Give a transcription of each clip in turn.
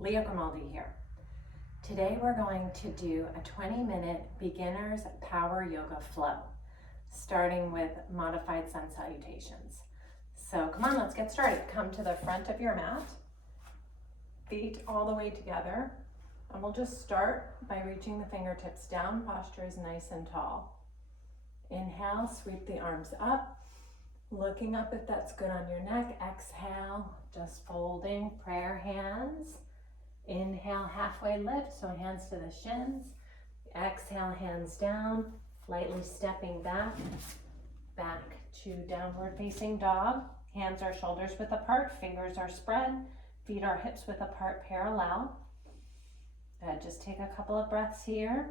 Lea Grimaldi here. Today we're going to do a 20-minute beginner's power yoga flow, starting with modified sun salutations. So come on, let's get started. Come to the front of your mat, feet all the way together, and we'll just start by reaching the fingertips down. Posture is nice and tall. Inhale, sweep the arms up, looking up if that's good on your neck. Exhale, just folding prayer hands. Inhale, halfway lift, so hands to the shins. Exhale, hands down, lightly stepping back to downward facing dog. Hands are shoulders width apart, fingers are spread, feet are hips width apart, parallel. Good, just take a couple of breaths here.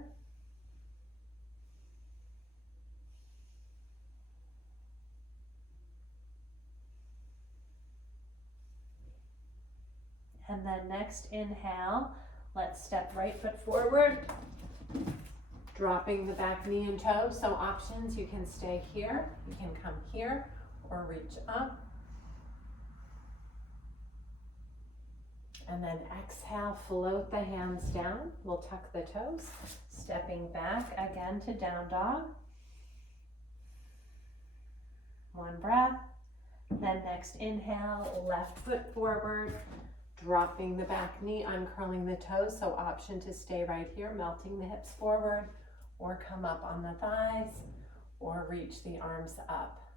And then next inhale, let's step right foot forward, dropping the back knee and toe. So options, you can stay here, you can come here, or reach up. And then exhale, float the hands down. We'll tuck the toes, stepping back again to down dog. One breath. Then next inhale, left foot forward, dropping the back knee, uncurling the toes. So option to stay right here, melting the hips forward, or come up on the thighs, or reach the arms up.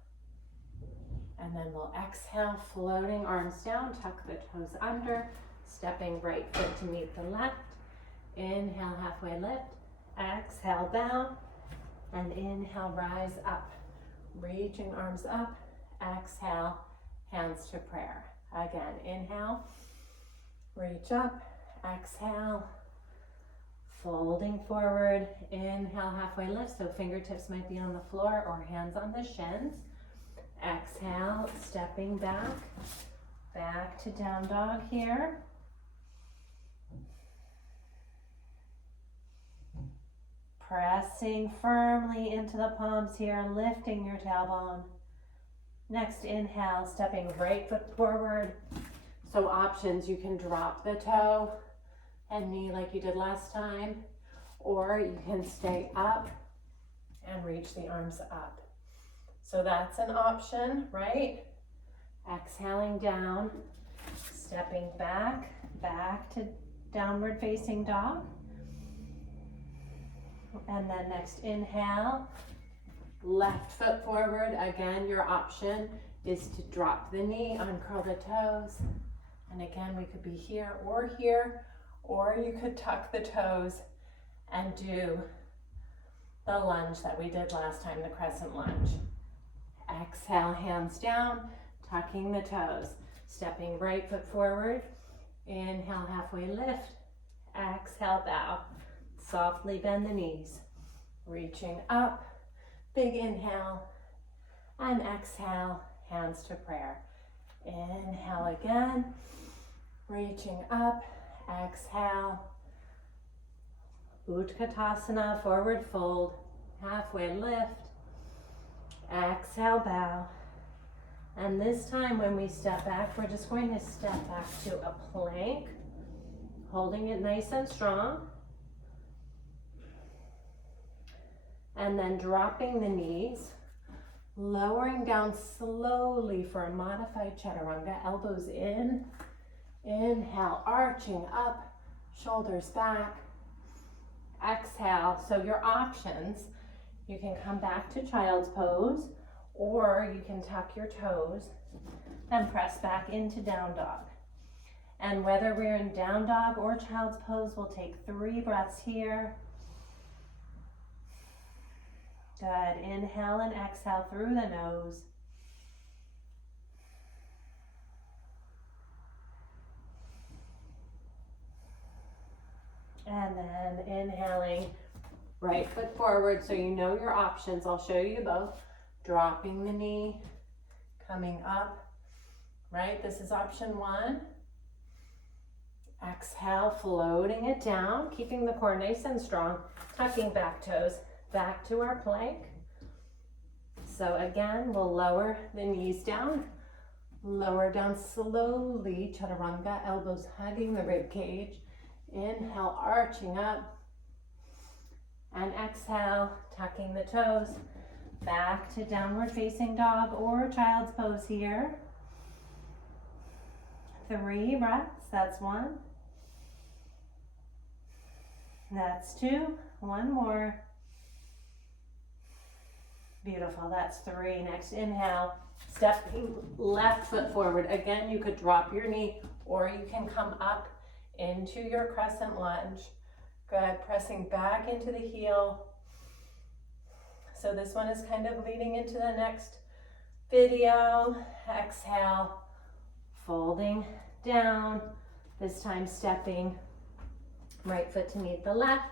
And then we'll exhale, floating arms down, tuck the toes under, stepping right foot to meet the left. Inhale, halfway lift. Exhale, down. And inhale, rise up. Reaching arms up. Exhale, hands to prayer. Again, inhale. Reach up, exhale, folding forward, inhale, halfway lift, so fingertips might be on the floor or hands on the shins. Exhale, stepping back to down dog here. Pressing firmly into the palms here, lifting your tailbone. Next inhale, stepping right foot forward. So options, you can drop the toe and knee like you did last time, or you can stay up and reach the arms up. So that's an option, right? Exhaling down, stepping back to downward facing dog. And then next inhale, left foot forward. Again, your option is to drop the knee, uncurl the toes. And again, we could be here, or you could tuck the toes and do the lunge that we did last time, the crescent lunge. Exhale, hands down, tucking the toes, stepping right foot forward. Inhale, halfway lift. Exhale, bow. Softly bend the knees. Reaching up, big inhale, and exhale, hands to prayer. Inhale again. Reaching up, exhale, Utkatasana, forward fold, halfway lift, exhale, bow. And this time when we step back, we're just going to step back to a plank, holding it nice and strong. And then dropping the knees, lowering down slowly for a modified chaturanga, elbows in. Inhale, arching up, shoulders back. Exhale, so your options, you can come back to child's pose, or you can tuck your toes and press back into down dog. And whether we're in down dog or child's pose, we'll take 3 breaths here. Good, inhale and exhale through the nose. And then inhaling, right foot forward, so you know your options. I'll show you both. Dropping the knee, coming up, right? This is option 1. Exhale, floating it down, keeping the core nice and strong, tucking back toes, back to our plank. So again, we'll lower the knees down, Lower down slowly, chaturanga, elbows hugging the rib cage. Inhale, arching up. And exhale, tucking the toes. Back to downward facing dog or child's pose here. 3 breaths, that's 1. That's 2, 1 more. Beautiful, that's 3. Next inhale, stepping left foot forward. Again, you could drop your knee or you can come up into your crescent lunge. Good, pressing back into the heel. So this one is kind of leading into the next video. Exhale, folding down, this time stepping right foot to meet the left.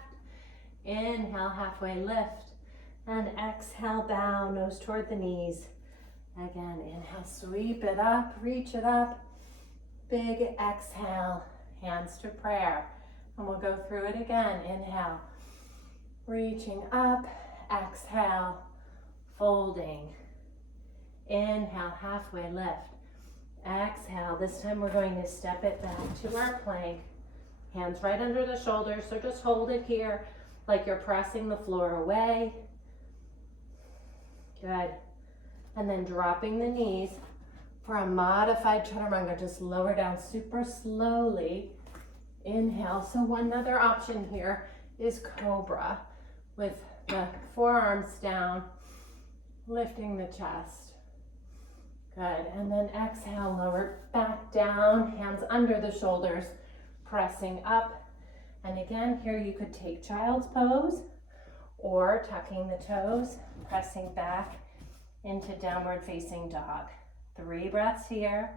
Inhale, halfway lift, and exhale, bow, nose toward the knees. Again, inhale, sweep it up, reach it up. Big exhale, hands to prayer. And we'll go through it again. Inhale, reaching up, exhale, folding. Inhale, halfway lift. Exhale, this time we're going to step it back to our plank. Hands right under the shoulders, so just hold it here like you're pressing the floor away. Good. And then dropping the knees for a modified chaturanga. Just lower down super slowly. Inhale. So one other option here is cobra with the forearms down, lifting the chest. Good. And then exhale, lower back down, hands under the shoulders, pressing up. And again, here you could take child's pose or tucking the toes, pressing back into downward facing dog. 3 breaths here.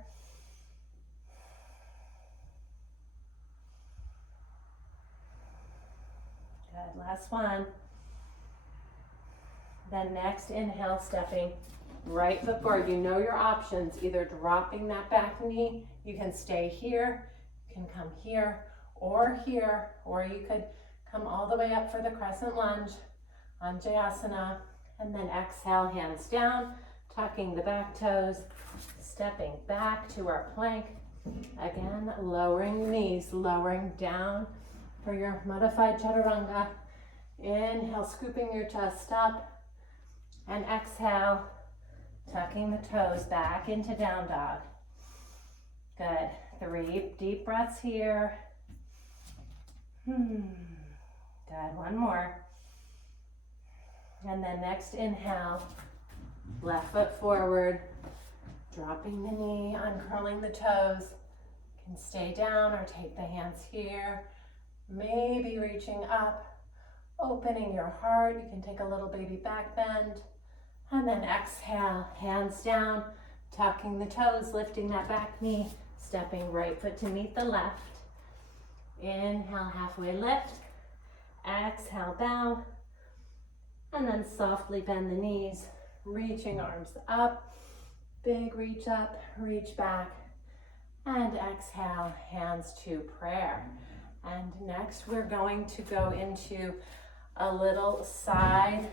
Good, last one. Then next inhale, stepping right foot forward. You know your options, either dropping that back knee, you can stay here, you can come here, or you could come all the way up for the crescent lunge, Anjayasana, and then exhale, hands down, tucking the back toes, stepping back to our plank. Again, lowering the knees, lowering down for your modified chaturanga. Inhale, scooping your chest up, and exhale, tucking the toes back into down dog. Good. 3 deep breaths here. Good. 1 more. And then next inhale, left foot forward, dropping the knee, uncurling the toes. You can stay down or take the hands here. Maybe reaching up, opening your heart. You can take a little baby back bend. And then exhale, hands down, tucking the toes, lifting that back knee, stepping right foot to meet the left. Inhale, halfway lift. Exhale, bow. And then softly bend the knees, reaching arms up. Big reach up, reach back. And exhale, hands to prayer. And next we're going to go into a little side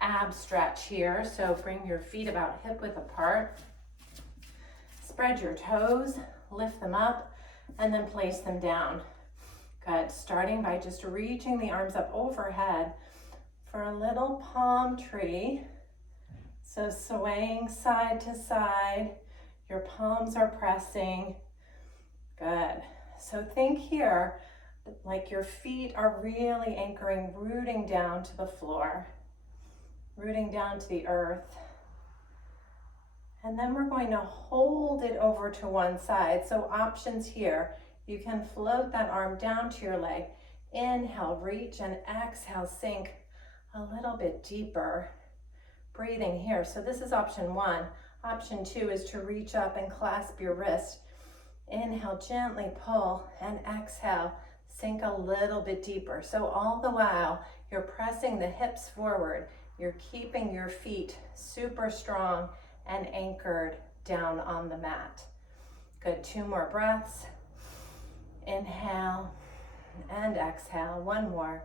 ab stretch here. So bring your feet about hip width apart. Spread your toes, lift them up, and then place them down. Good. Starting by just reaching the arms up overhead for a little palm tree. So swaying side to side, your palms are pressing. Good. So think here like your feet are really anchoring, rooting down to the floor, rooting down to the earth. And then we're going to hold it over to one side. So options here, you can float that arm down to your leg. Inhale, reach, and exhale, sink a little bit deeper. Breathing here. So this is option 1. Option 2 is to reach up and clasp your wrist. Inhale, gently pull, and exhale, sink a little bit deeper. So all the while, you're pressing the hips forward. You're keeping your feet super strong and anchored down on the mat. Good. 2 more breaths. Inhale and exhale. 1 more.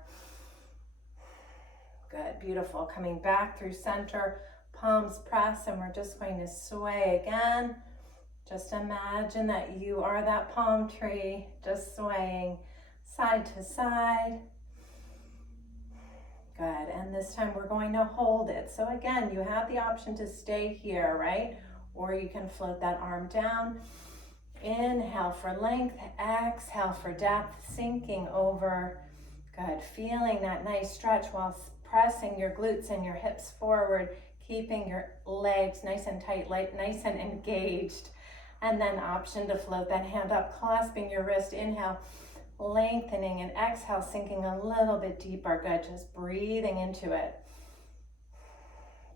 Good. Beautiful. Coming back through center, palms press, and we're just going to sway again. Just imagine that you are that palm tree, just swaying side to side. Good, and this time we're going to hold it. So again, you have the option to stay here, right? Or you can float that arm down. Inhale for length, exhale for depth, sinking over. Good, feeling that nice stretch while pressing your glutes and your hips forward, keeping your legs nice and tight, nice and engaged. And then option to float that hand up, clasping your wrist. Inhale, lengthening, and exhale, sinking a little bit deeper. Good, just breathing into it.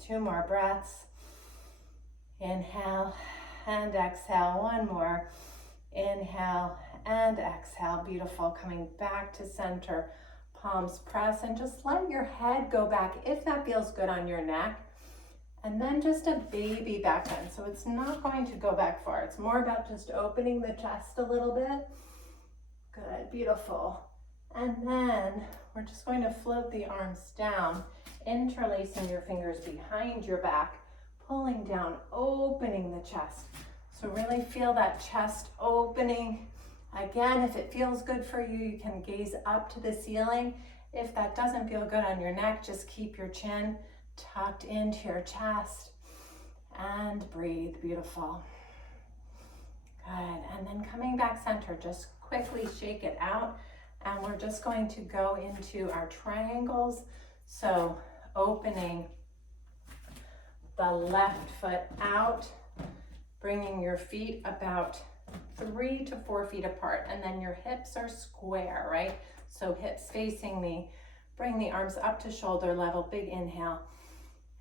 2 more breaths. Inhale and exhale. 1 more. Inhale and exhale. Beautiful. Coming back to center. Palms press, and just let your head go back if that feels good on your neck. And then just a baby back bend. So it's not going to go back far. It's more about just opening the chest a little bit. Good, beautiful. And then we're just going to float the arms down, interlacing your fingers behind your back, pulling down, opening the chest. So really feel that chest opening. Again, if it feels good for you, you can gaze up to the ceiling. If that doesn't feel good on your neck, just keep your chin tucked into your chest and breathe. Beautiful. Good. And then coming back center, just quickly shake it out. And we're just going to go into our triangles. So opening the left foot out, bringing your feet about 3 to 4 feet apart, and then your hips are square, right? So hips facing me. Bring the arms up to shoulder level, big inhale,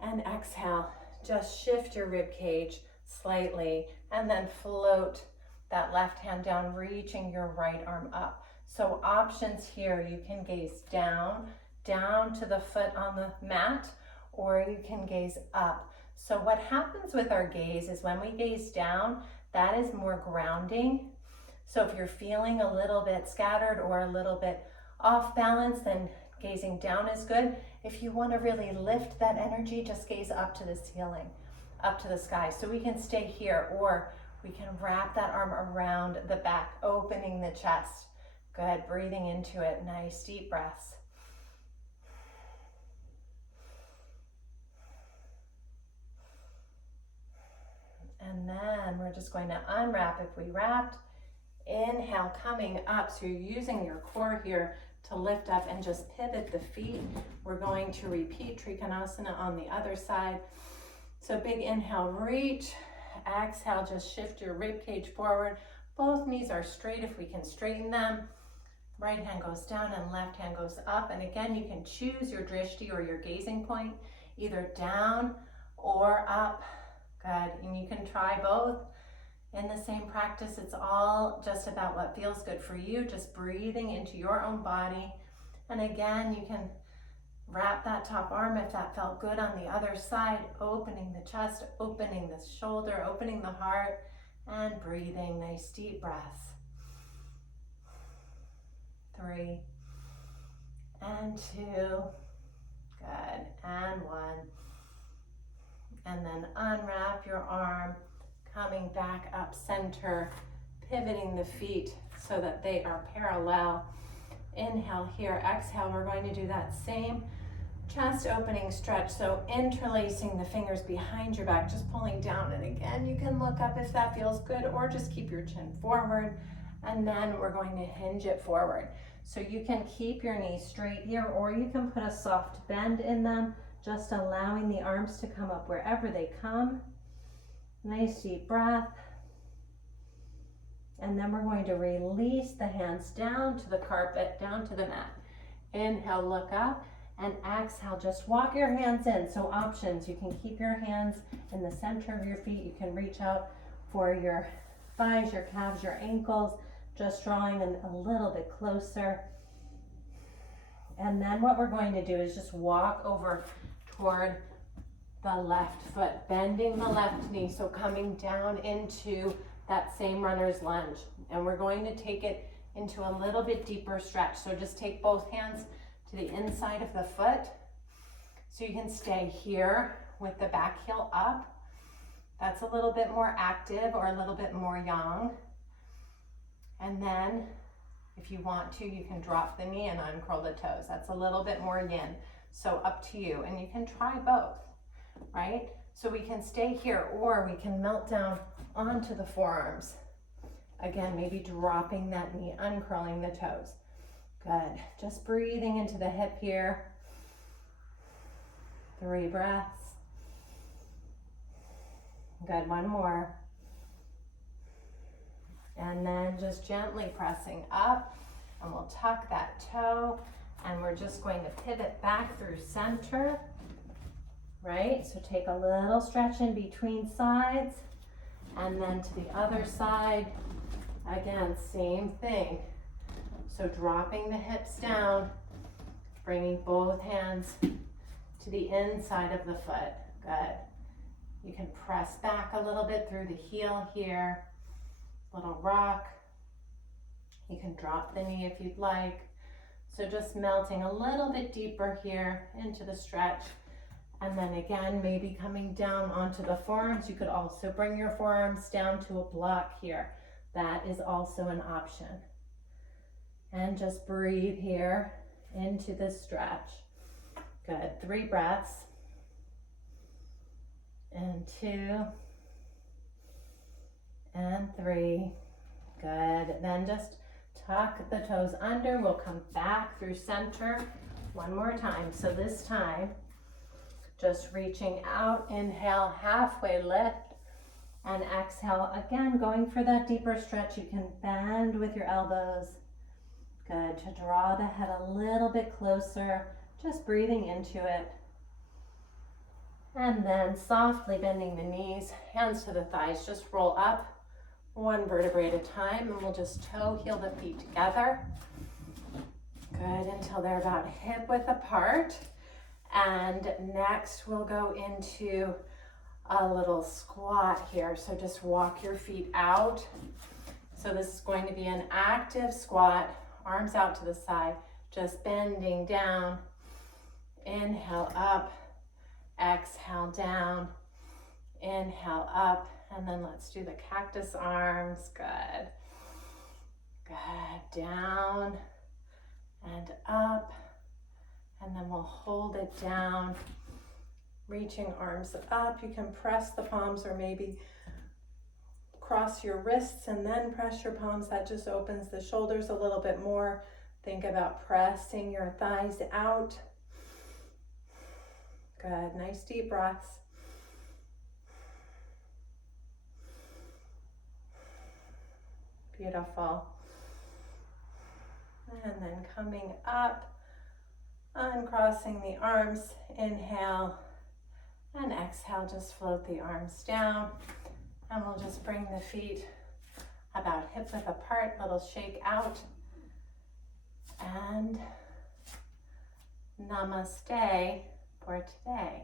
and exhale. Just shift your rib cage slightly, and then float that left hand down, reaching your right arm up. So options here, you can gaze down to the foot on the mat, or you can gaze up. So what happens with our gaze is when we gaze down, that is more grounding. So if you're feeling a little bit scattered or a little bit off balance, then gazing down is good. If you want to really lift that energy, just gaze up to the ceiling, up to the sky. So we can stay here, or we can wrap that arm around the back, opening the chest. Good, breathing into it. Nice deep breaths. And then we're just going to unwrap if we wrapped. Inhale, coming up. So you're using your core here to lift up and just pivot the feet. We're going to repeat Trikonasana on the other side. So big inhale, reach. Exhale, just shift your rib cage forward. Both knees are straight if we can straighten them. Right hand goes down and left hand goes up. And again, you can choose your drishti or your gazing point, either down or up. Good, and you can try both in the same practice. It's all just about what feels good for you, just breathing into your own body. And again, you can wrap that top arm if that felt good on the other side, opening the chest, opening the shoulder, opening the heart, and breathing. Nice deep breaths. 3 and 2. Good, and 1. And then unwrap your arm, coming back up center, pivoting the feet so that they are parallel. Inhale here, exhale. We're going to do that same chest opening stretch. So interlacing the fingers behind your back, just pulling down. And again, you can look up if that feels good, or just keep your chin forward. And then we're going to hinge it forward. So you can keep your knees straight here, or you can put a soft bend in them, just allowing the arms to come up wherever they come. Nice deep breath. And then we're going to release the hands down to the carpet, down to the mat. Inhale, look up, and exhale, just walk your hands in. So options, you can keep your hands in the center of your feet. You can reach out for your thighs, your calves, your ankles, just drawing them a little bit closer. And then what we're going to do is just walk over toward the left foot, bending the left knee, so coming down into that same runner's lunge. And we're going to take it into a little bit deeper stretch. So just take both hands to the inside of the foot. So you can stay here with the back heel up. That's a little bit more active or a little bit more yang. And then if you want to, you can drop the knee and uncurl the toes. That's a little bit more yin. So up to you. And you can try both, right? So we can stay here, or we can melt down onto the forearms. Again, maybe dropping that knee, uncurling the toes. Good. Just breathing into the hip here. 3 breaths. Good, one more. And then just gently pressing up, and we'll tuck that toe, and we're just going to pivot back through center, right? So take a little stretch in between sides, and then to the other side. Again, same thing. So dropping the hips down, bringing both hands to the inside of the foot. Good. You can press back a little bit through the heel here. Little rock. You can drop the knee if you'd like. So just melting a little bit deeper here into the stretch. And then again, maybe coming down onto the forearms. You could also bring your forearms down to a block here. That is also an option. And just breathe here into the stretch. Good. 3 breaths. And 2. And 3. Good. Then just tuck the toes under. We'll come back through center one more time. So this time, just reaching out. Inhale, halfway lift. And exhale, again, going for that deeper stretch. You can bend with your elbows. Good. To draw the head a little bit closer. Just breathing into it. And then softly bending the knees, hands to the thighs. Just roll up. 1 vertebrae at a time, and we'll just toe heel the feet together. Good, until they're about hip width apart. And next we'll go into a little squat here. So just walk your feet out. So this is going to be an active squat, arms out to the side, just bending down. Inhale up, exhale down, inhale up. And then let's do the cactus arms. Good. Good. Down and up. And then we'll hold it down. Reaching arms up. You can press the palms or maybe cross your wrists and then press your palms. That just opens the shoulders a little bit more. Think about pressing your thighs out. Good. Nice deep breaths. Beautiful. And then coming up, uncrossing the arms, inhale, and exhale, just float the arms down. And we'll just bring the feet about hip width apart, little shake out. And namaste for today.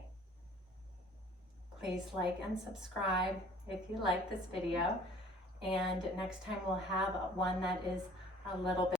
Please like and subscribe if you like this video. And next time we'll have one that is a little bit